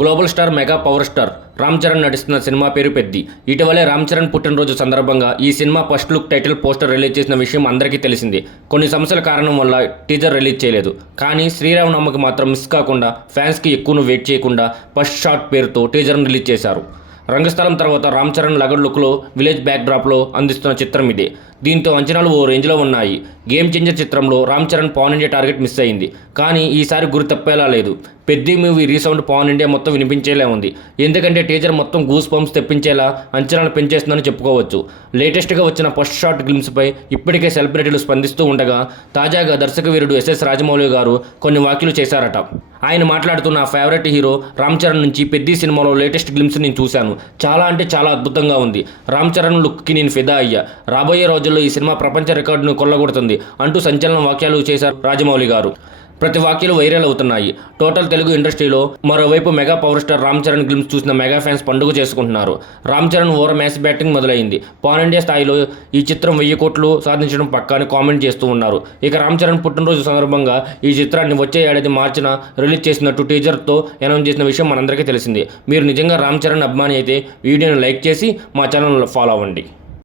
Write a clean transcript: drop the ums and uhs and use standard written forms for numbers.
Global star mega power star Ram Charan నటిస్తున్న cinema పేరు పెద్ది. ఇటీవలే రామ్ చరణ్ పుట్టినరోజు సందర్భంగా ఈ cinema first look title poster release చేసిన విషయం అందరికీ తెలిసింది. కొన్ని సమస్యల కారణం వల్ల టీజర్ రిలీజ్ చేయలేదు. కానీ శ్రీరామనవమికి మాత్రం మిస్ కాకుండా ఫ్యాన్స్కి ఎక్కువను వెయిట్ చేయకుండా ఫస్ట్ షాట్ పేరుతో టీజర్ను రిలీజ్ చేశారు. రంగస్థలం తర్వాత రామ్ చరణ్ లగడ్ లుక్లో విలేజ్ బ్యాక్ డ్రాప్లో అందిస్తున్న చిత్రం ఇది. దీంతో అంచనాలు ఓ రేంజ్లో ఉన్నాయి. గేమ్ చేంజర్ చిత్రంలో Ram Charan pan India target miss అయింది. కానీ ఈసారి గురి తప్పేలా లేదు. Peddi movie resound pan India మొత్తం వినిపించేలా ఉంది. ఎందుకంటే టీజర్ మొత్తం గూస్ బంప్స్ తెప్పించేలా అంచనాలు పెంచేస్తుందని చెప్పుకోవచ్చు. లేటెస్ట్గా వచ్చిన ఫస్ట్ షాట్ గ్లిమ్స్పై ఇప్పటికే సెలబ్రిటీలు స్పందిస్తూ ఉండగా తాజాగా దర్శక వీరుడు ఎస్ఎస్ రాజమౌళి గారు కొన్ని వ్యాఖ్యలు చేశారట. ఆయన మాట్లాడుతూ నా ఫేవరెట్ హీరో రామ్ చరణ్ నుంచి పెద్ది సినిమాలో లేటెస్ట్ గ్లిమ్స్ నేను చూశాను. చాలా అంటే చాలా అద్భుతంగా ఉంది. రామ్ చరణ్ లుక్కి నేను ఫిదా అయ్యా. రాబోయే రోజుల్లో ఈ సినిమా ప్రపంచ రికార్డును కొల్లగొడుతుంది అంటూ సంచలన వ్యాఖ్యలు చేశారు రాజమౌళి గారు. ప్రతి వ్యాఖ్యలు వైరల్ అవుతున్నాయి. టోటల్ తెలుగు ఇండస్ట్రీలో మరోవైపు mega power star Ram Charan glimpse చూసిన మెగా ఫ్యాన్స్ పండుగ చేసుకుంటున్నారు. Ram Charan over match batting మొదలైంది. పాన్ ఇండియా స్థాయిలో ఈ చిత్రం 1000 కోట్లు సాధించడం పక్కాని కామెంట్ చేస్తూ ఉన్నారు. ఇక రామ్ చరణ్ పుట్టినరోజు సందర్భంగా ఈ చిత్రాన్ని వచ్చే ఏడాది మార్చిన రిలీజ్ చేసినట్టు టీజర్తో అనౌన్స్ చేసిన విషయం మనందరికీ తెలిసింది. మీరు నిజంగా రామ్ చరణ్ అభిమాని అయితే వీడియోని లైక్ చేసి మా ఛానల్ ఫాలో అవ్వండి.